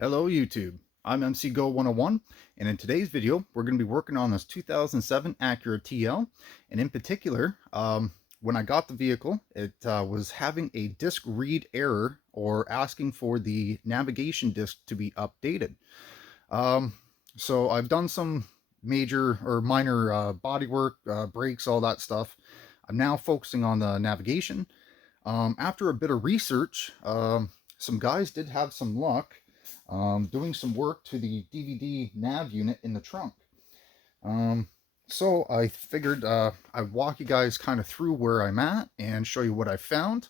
Hello YouTube, I'm MC Go 101, and in today's video we're going to be working on this 2007 Acura TL, and in particular when I got the vehicle it was having a disk read error or asking for the navigation disk to be updated. Um, so I've done some major or minor body work, brakes, all that stuff. I'm now focusing on the navigation. After a bit of research, some guys did have some luck doing some work to the DVD nav unit in the trunk. Um, so I figured I'd walk you guys kind of through where I'm at and show you what I found,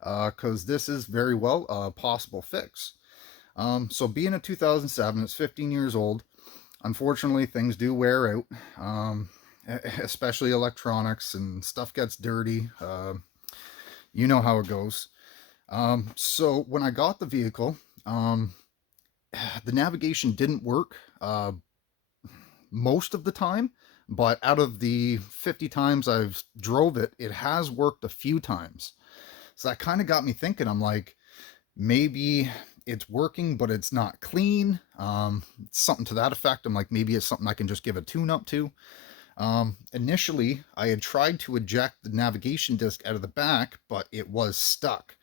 because this is very well a possible fix. So being a 2007, it's 15 years old. Unfortunately, things do wear out, especially electronics, and stuff gets dirty. You know how it goes. So when I got the vehicle, the navigation didn't work most of the time, but out of the 50 times I've drove it, it has worked a few times. So that kind of got me thinking. I'm like, maybe it's working, but it's not clean. Something to that effect. I'm like, maybe it's something I can just give a tune up to. Initially, I had tried to eject the navigation disc out of the back, but it was stuck.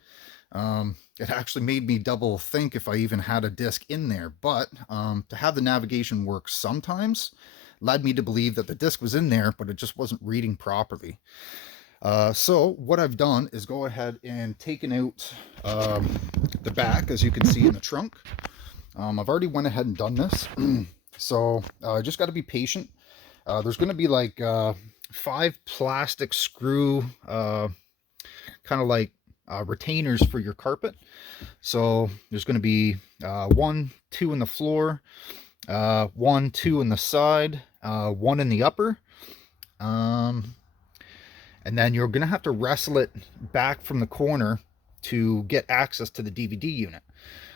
It actually made me double think if I even had a disc in there, but to have the navigation work sometimes led me to believe that the disc was in there, but it just wasn't reading properly. So what I've done is go ahead and taken out the back, as you can see in the trunk. I've already went ahead and done this. So just got to be patient. There's going to be like 5 plastic screw kind of like retainers for your carpet. So there's going to be 1, 2 in the floor, 1, 2 in the side, 1 in the upper. And then you're going to have to wrestle it back from the corner to get access to the DVD unit.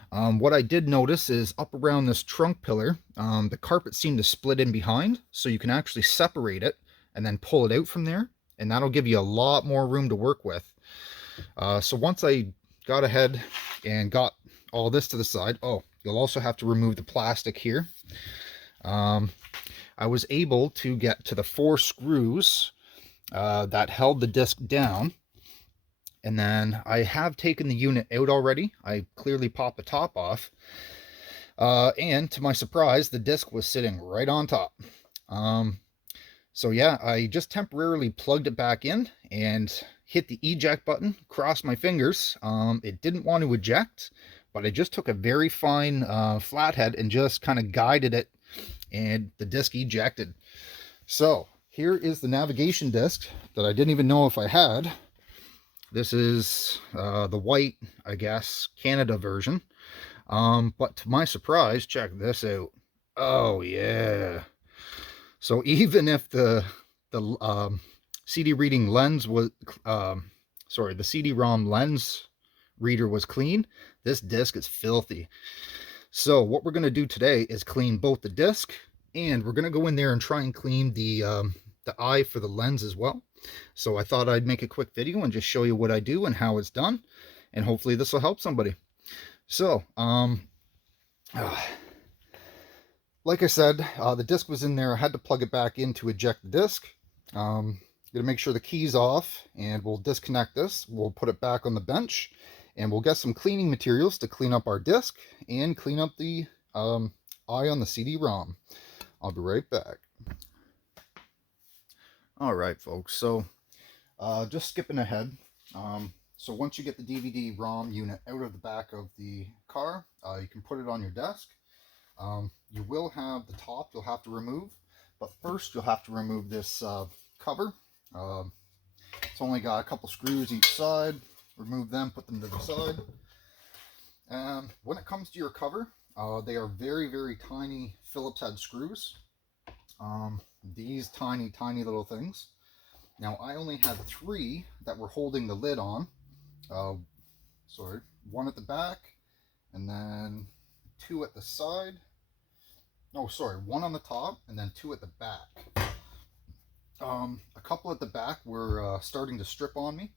What I did notice is up around this trunk pillar, the carpet seemed to split in behind, so you can actually separate it and then pull it out from there, and that'll give you a lot more room to work with. So once I got ahead and got all this to the side, you'll also have to remove the plastic here. I was able to get to the 4 screws that held the disc down. And then I have taken the unit out already. I clearly popped the top off. And to my surprise, the disc was sitting right on top. So yeah, I just temporarily plugged it back in and hit the eject button, crossed my fingers. It didn't want to eject, but I just took a very fine flathead and just kind of guided it, and the disc ejected. So here is the navigation disc that I didn't even know if I had. This is the white, I guess, Canada version. But to my surprise, check this out. Oh yeah. So even if the CD reading lens was, the CD-ROM lens reader was clean, this disc is filthy. So what we're going to do today is clean both the disc, and we're going to go in there and try and clean the eye for the lens as well. So I thought I'd make a quick video and just show you what I do and how it's done, and hopefully this will help somebody. So like I said, the disc was in there. I had to plug it back in to eject the disc. Gonna make sure the key's off, and we'll disconnect this. We'll put it back on the bench, and we'll get some cleaning materials to clean up our disc and clean up the eye on the CD-ROM. I'll be right back. All right, folks. So just skipping ahead. So once you get the DVD-ROM unit out of the back of the car, you can put it on your desk. You will have the top you'll have to remove, but first you'll have to remove this cover. It's only got a couple screws each side. Remove them, put them to the side. And when it comes to your cover, they are very, very tiny Phillips head screws. These tiny little things. Now I only had 3 that were holding the lid on. 1 at the back, and then 2 at the side. 1 on the top, and then 2 at the back. A couple at the back were starting to strip on me.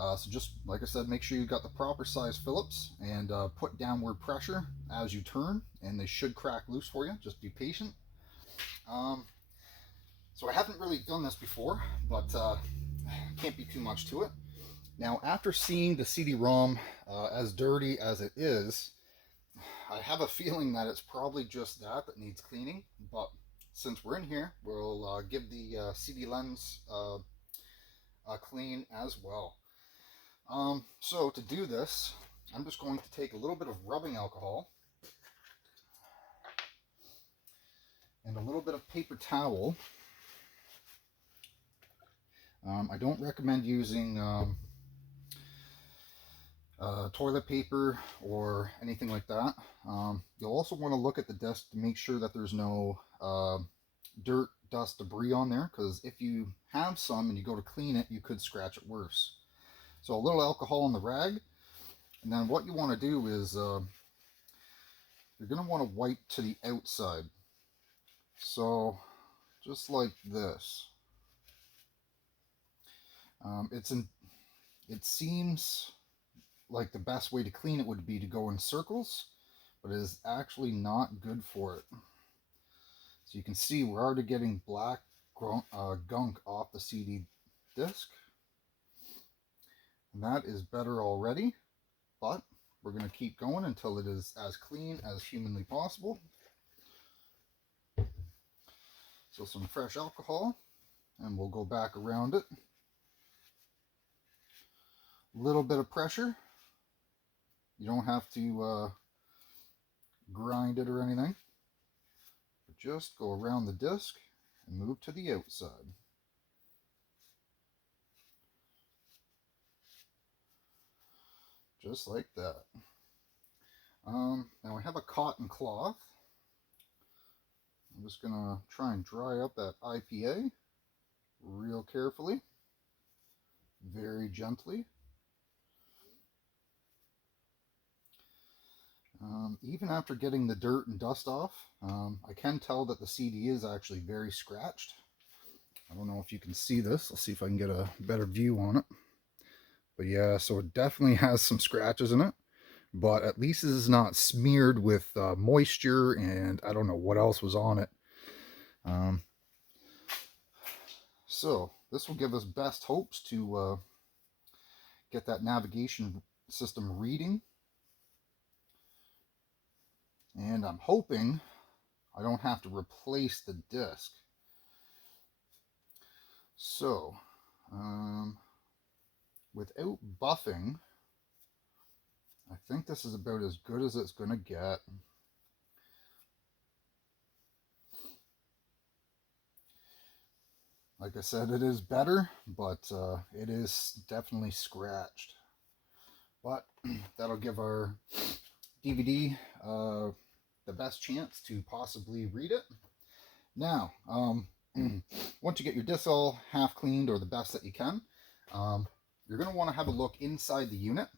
So just like I said, make sure you got the proper size Phillips and put downward pressure as you turn, and they should crack loose for you. Just be patient. Um, so I haven't really done this before, but can't be too much to it. Now, after seeing the CD-ROM as dirty as it is, I have a feeling that it's probably just that needs cleaning. But since we're in here, we'll give the CD lens a clean as well. So to do this, I'm just going to take a little bit of rubbing alcohol and a little bit of paper towel. I don't recommend using toilet paper or anything like that. You'll also want to look at the disc to make sure that there's no dirt, dust, debris on there, because if you have some and you go to clean it, you could scratch it worse. So a little alcohol on the rag, and then what you want to do is you're going to want to wipe to the outside. So just like this. It seems like the best way to clean it would be to go in circles, but it is actually not good for it. So you can see we're already getting black gunk off the CD disc. And that is better already, but we're going to keep going until it is as clean as humanly possible. So some fresh alcohol, and we'll go back around it. A little bit of pressure. You don't have to grind it or anything. But just go around the disc and move to the outside. Just like that. Now I have a cotton cloth. I'm just going to try and dry up that IPA real carefully, very gently. Even after getting the dirt and dust off, I can tell that the CD is actually very scratched. I don't know if you can see this. I'll see if I can get a better view on it. But yeah, so it definitely has some scratches in it. But at least it is not smeared with moisture, and I don't know what else was on it. So this will give us best hopes to get that navigation system reading. And I'm hoping I don't have to replace the disc. So, without buffing, I think this is about as good as it's going to get. Like I said, it is better, but it is definitely scratched. But that'll give our DVD the best chance to possibly read it. Now, once you get your disc all half cleaned, or the best that you can, you're going to want to have a look inside the unit,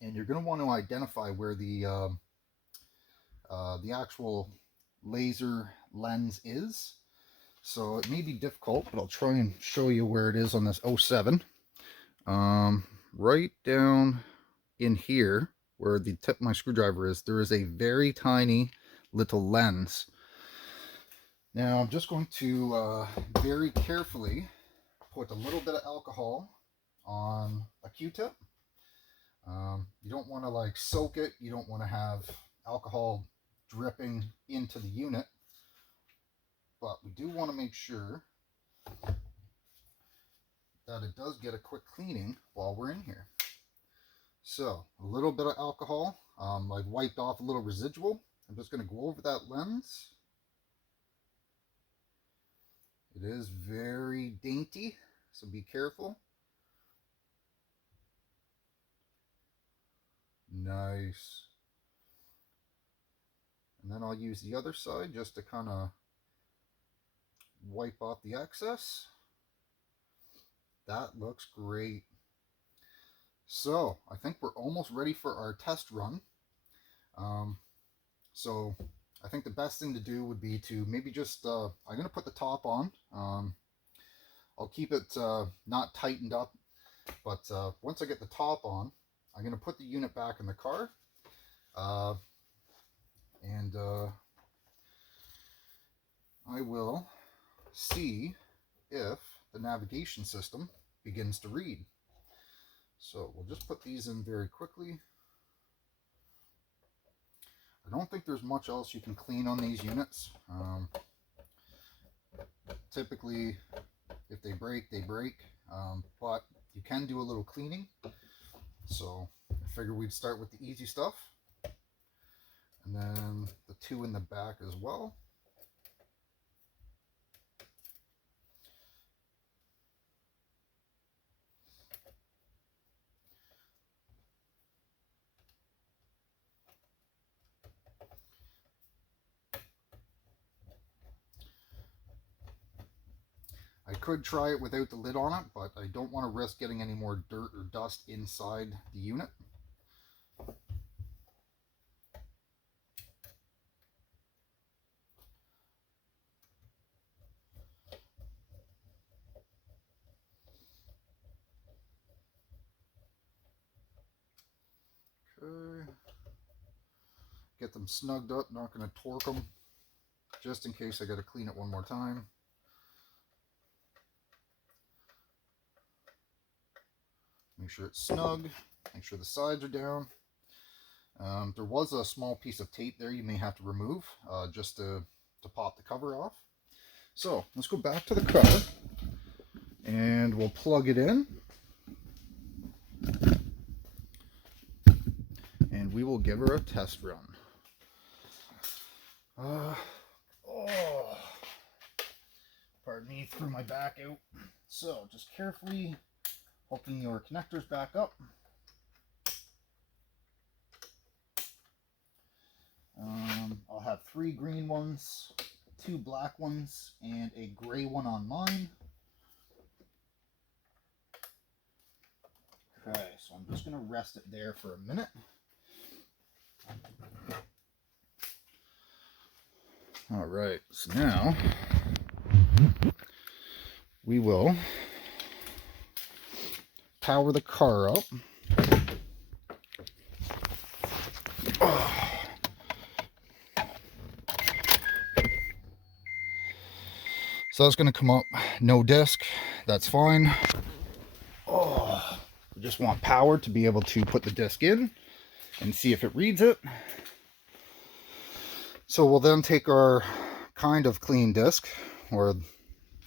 and you're going to want to identify where the actual laser lens is. So it may be difficult, but I'll try and show you where it is on this 07. Right down in here, where the tip of my screwdriver is, there is a very tiny little lens. Now I'm just going to very carefully put a little bit of alcohol on a Q-tip. You don't want to like soak it. You don't want to have alcohol dripping into the unit. But we do want to make sure that it does get a quick cleaning while we're in here. So a little bit of alcohol, I've wiped off a little residual. I'm just going to go over that lens. It is very dainty, so be careful. Nice. And then I'll use the other side just to kind of wipe off the excess. That looks great. So I think we're almost ready for our test run. So I think the best thing to do would be to maybe just, I'm going to put the top on. I'll keep it not tightened up But once I get the top on, I'm going to put the unit back in the car. And I will see if the navigation system begins to read. So we'll just put these in very quickly. I don't think there's much else you can clean on these units. Typically, if they break, they break. But you can do a little cleaning. So I figured we'd start with the easy stuff. And then the two in the back as well. I could try it without the lid on it, but I don't want to risk getting any more dirt or dust inside the unit. Okay. Get them snugged up, not going to torque them, just in case I got to clean it one more time. Make sure it's snug, make sure the sides are down. There was a small piece of tape there you may have to remove just to pop the cover off. So let's go back to the car and we'll plug it in. And we will give her a test run. Pardon me, threw my back out. So just carefully hooking your connectors back up. I'll have 3 green ones, 2 black ones, and a gray one on mine. Okay, so I'm just going to rest it there for a minute. All right, so now we will power the car up. So that's going to come up, no disc, that's fine. We just want power to be able to put the disc in and see if it reads it. So we'll then take our kind of clean disc, or,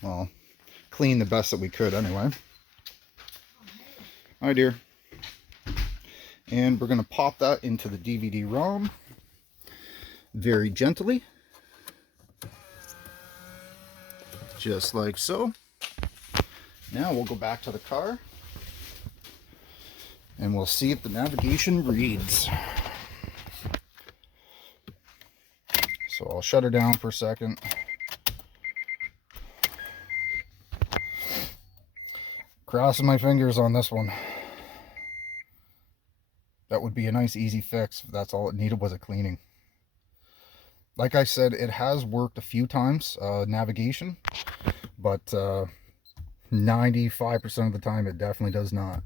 well, clean the best that we could anyway. Hi, dear. And we're going to pop that into the DVD-ROM very gently. Just like so. Now we'll go back to the car and we'll see if the navigation reads. So I'll shut her down for a second. Crossing my fingers on this one. That would be a nice easy fix if that's all it needed was a cleaning. Like I said, it has worked a few times, navigation, but 95% of the time it definitely does not.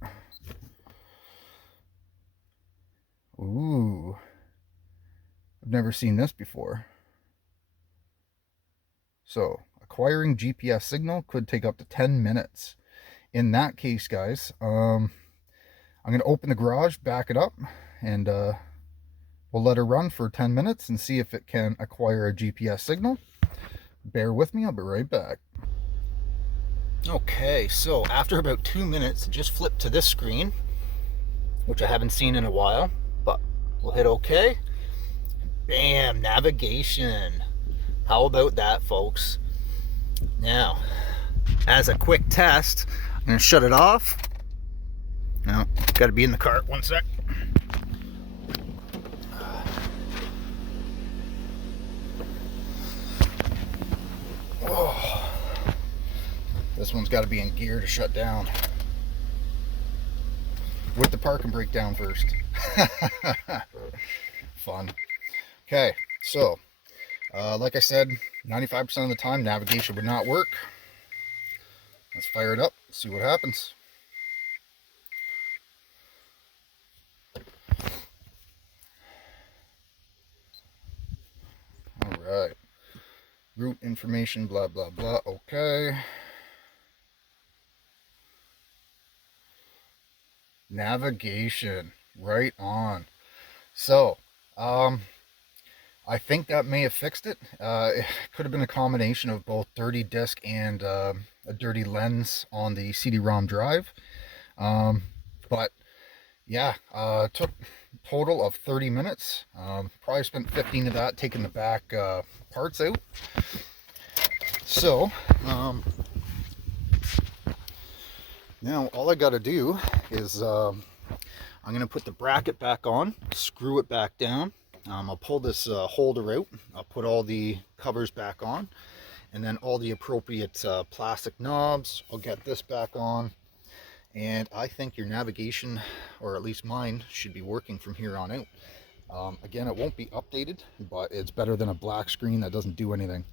Ooh, I've never seen this before. So, acquiring GPS signal could take up to 10 minutes. In that case, guys, I'm going to open the garage, back it up, and we'll let her run for 10 minutes and see if it can acquire a GPS signal. Bear with me, I'll be right back. Okay, so after about 2 minutes, it just flipped to this screen, which I haven't seen in a while, but we'll hit OK. Bam, navigation. How about that, folks? Now, as a quick test, I'm going to shut it off. Now, got to be in the car. One sec. Oh, this one's got to be in gear to shut down. With the parking brake down first. Fun. Okay, so like I said, 95% of the time navigation would not work. Let's fire it up, see what happens. right. Route information, blah, blah, blah. Okay. Navigation. Right on. So, I think that may have fixed it. It could have been a combination of both dirty disk and a dirty lens on the CD-ROM drive. But yeah, took total of 30 minutes. Probably spent 15 of that taking the back parts out. So now all I got to do is I'm going to put the bracket back on, screw it back down. I'll pull this holder out. I'll put all the covers back on, and then all the appropriate plastic knobs. I'll get this back on, and I think your navigation, or at least mine, should be working from here on out. Again, it won't be updated, but it's better than a black screen that doesn't do anything.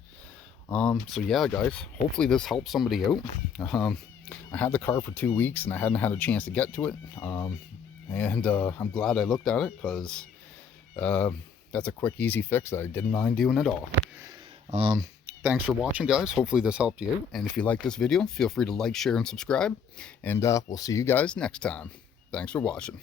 So yeah, guys, hopefully this helps somebody out. I had the car for 2 weeks and I hadn't had a chance to get to it. And I'm glad I looked at it, because that's a quick, easy fix that I didn't mind doing at all. Thanks for watching, guys. Hopefully this helped you out. And if you like this video, feel free to like, share, and subscribe. And we'll see you guys next time. Thanks for watching.